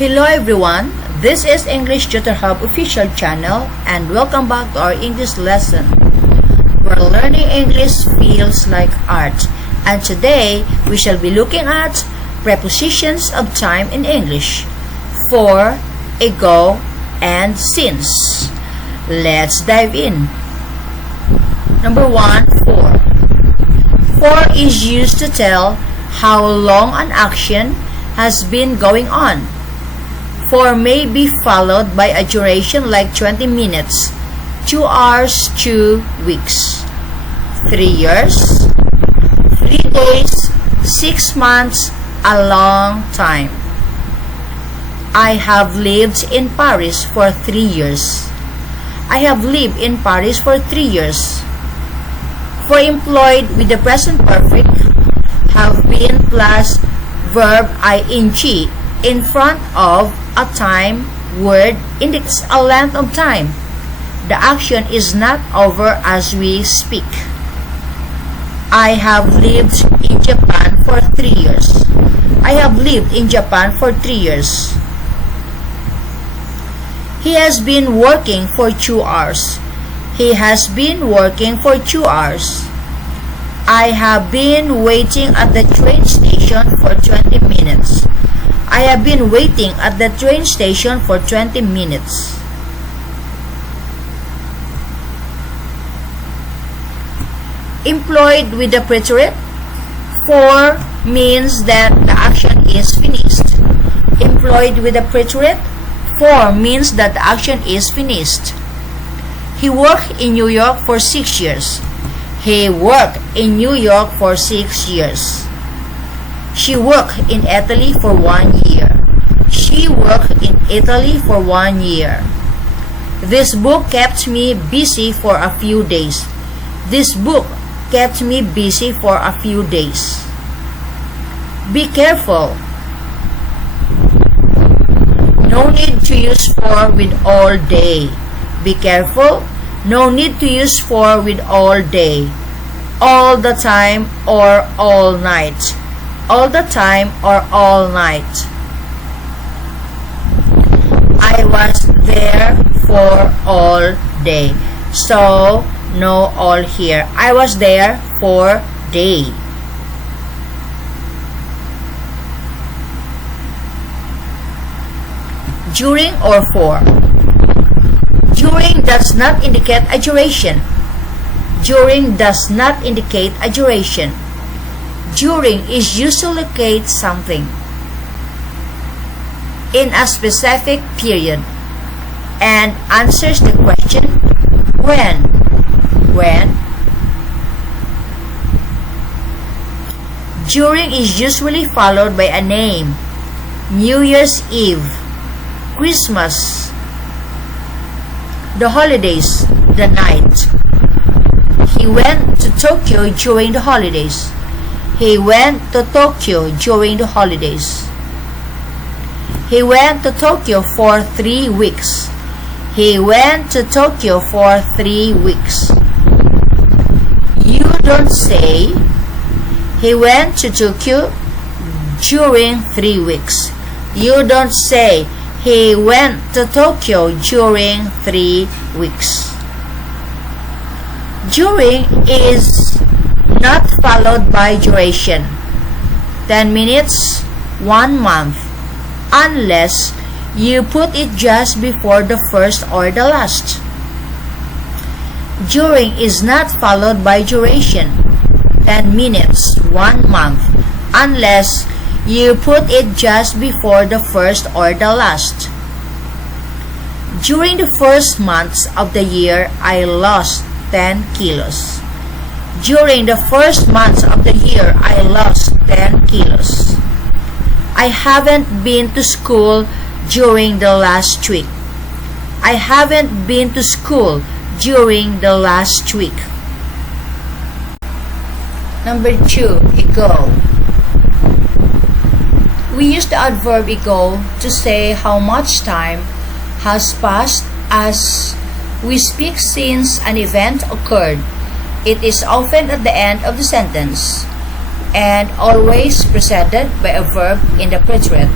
Hello everyone, this is English Tutor Hub official channel and welcome back to our English lesson where learning English feels like art, and today we shall be looking at prepositions of time in English: for, ago, and since. Let's dive in. Number 1, for. For is used to tell how long an action has been going on. For may be followed by a duration like 20 minutes, 2 hours, 2 weeks, 3 years, 3 days, 6 months, a long time. I have lived in Paris for 3 years. I have lived in Paris for 3 years. For employed with the present perfect, have been plus verb ing in front of a time word indicates a length of time. The action is not over as we speak. I have lived in Japan for 3 years. I have lived in Japan for 3 years. He has been working for 2 hours. He has been working for 2 hours. I have been waiting at the train station for 20 minutes. I have been waiting at the train station for 20 minutes. Employed with the preterite, for means that the action is finished. Employed with the preterite, for means that the action is finished. He worked in New York for 6 years. He worked in New York for 6 years. She worked in Italy for 1 year. She worked in Italy for 1 year. This book kept me busy for a few days. This book kept me busy for a few days. Be careful. No need to use for with all day. Be careful. No need to use for with all day, all the time, or all night. All the time or all night. I was there for all day. So, no all here. I was there for day. During or for. During does not indicate a duration. During does not indicate a duration. During is used to locate something in a specific period and answers the question when. When. During is usually followed by a name: New Year's Eve, Christmas, the holidays, the night. He went to Tokyo during the holidays. He went to Tokyo during the holidays. He went to Tokyo for 3 weeks. He went to Tokyo for 3 weeks. You don't say he went to Tokyo during 3 weeks. You don't say he went to Tokyo during 3 weeks. During is not followed by duration, 10 minutes, 1 month, unless you put it just before the first or the last. During is not followed by duration, 10 minutes, 1 month, unless you put it just before the first or the last. During the first months of the year, I lost 10 kilos. During the first months of the year, I lost 10 kilos. I haven't been to school during the last week. I haven't been to school during the last week. Number 2, ago. We use the adverb ago to say how much time has passed as we speak since an event occurred. It is often at the end of the sentence and always preceded by a verb in the preterite.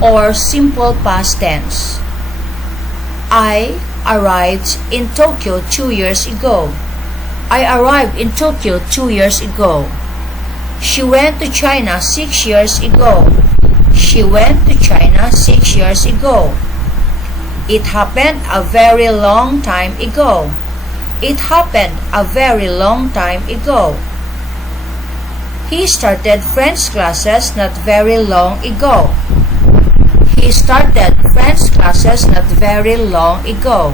or simple past tense. I arrived in Tokyo 2 years ago. I arrived in Tokyo 2 years ago. She went to China 6 years ago. She went to China 6 years ago. It happened a very long time ago. It happened a very long time ago. He started French classes not very long ago. He started French classes not very long ago.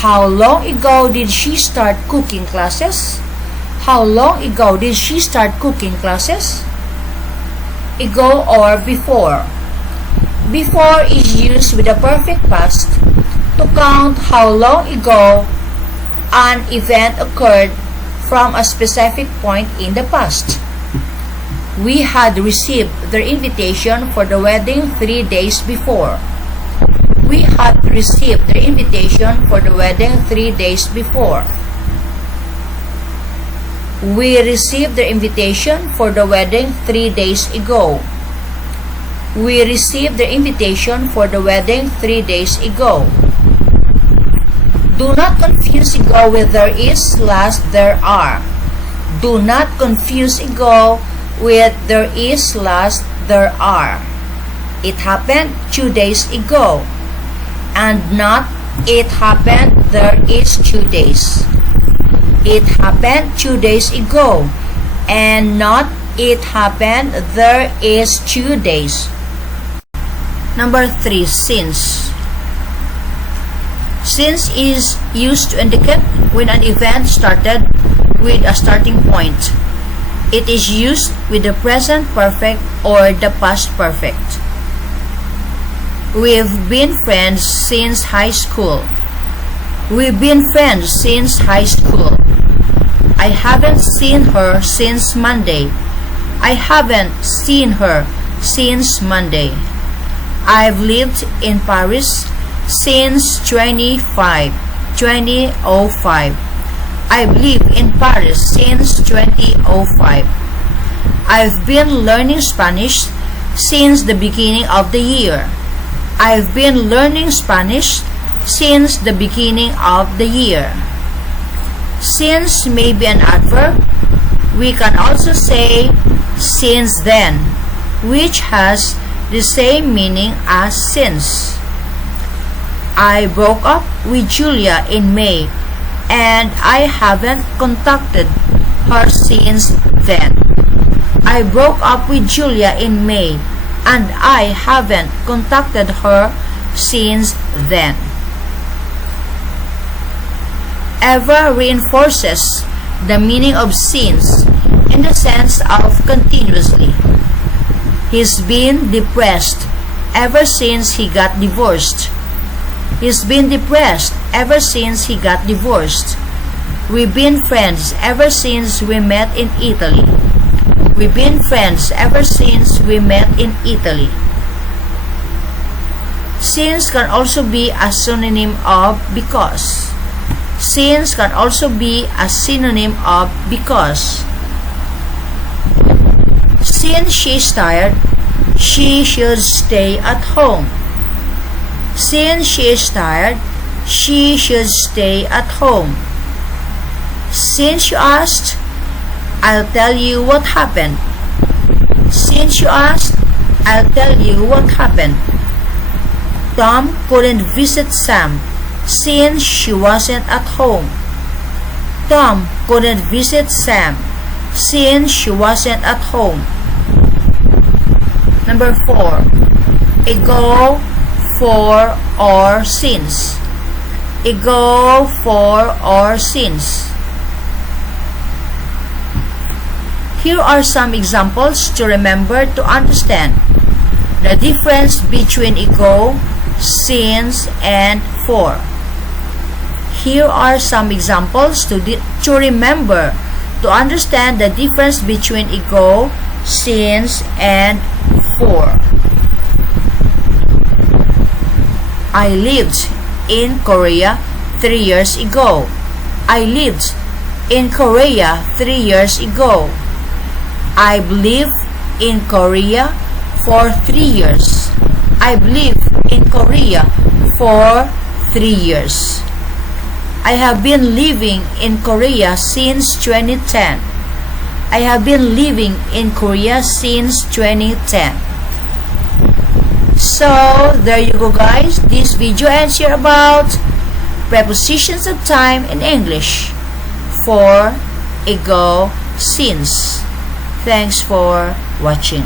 How long ago did she start cooking classes? How long ago did she start cooking classes? Ago or before. Before is used with the perfect past to count how long ago an event occurred from a specific point in the past. We had received their invitation for the wedding 3 days before. We had received their invitation for the wedding 3 days before. We received their invitation for the wedding 3 days ago. We received their invitation for the wedding 3 days ago. Do not confuse ago with there is / there are. Do not confuse ago with there is / there are. It happened 2 days ago, and not it happened there is 2 days. It happened 2 days ago, and not it happened there is 2 days. Number 3, since. Since is used to indicate when an event started with a starting point. It is used with the present perfect or the past perfect. We've been friends since high school. We've been friends since high school. I haven't seen her since Monday. I haven't seen her since Monday. I've lived in Paris since 2005. I've lived in Paris since 2005. I've been learning Spanish since the beginning of the year. I've been learning Spanish since the beginning of the year. Since may be an adverb. We can also say since then, which has the same meaning as since. I broke up with Julia in May, and I haven't contacted her since then. I broke up with Julia in May, and I haven't contacted her since then. Ever reinforces the meaning of since in the sense of continuously. He's been depressed ever since he got divorced. He's been depressed ever since he got divorced. We've been friends ever since we met in Italy. We've been friends ever since we met in Italy. Since can also be a synonym of because. Since can also be a synonym of because. Since she's tired, she should stay at home. Since she is tired, she should stay at home. Since you asked, I'll tell you what happened. Since you asked, I'll tell you what happened. Tom couldn't visit Sam since she wasn't at home. Tom couldn't visit Sam since she wasn't at home. Number 4. Ago, for, or since. Ago, for, or since. Here are some examples to remember to understand the difference between ago, since, and for. Here are some examples to remember to understand the difference between ago, since, and for. I lived in Korea 3 years ago. I lived in Korea 3 years ago. I've lived in Korea for 3 years. I've lived in Korea for 3 years. I have been living in Korea since 2010. I have been living in Korea since 2010. So, there you go guys. This video ends here about prepositions of time in English for ago, since. Thanks for watching.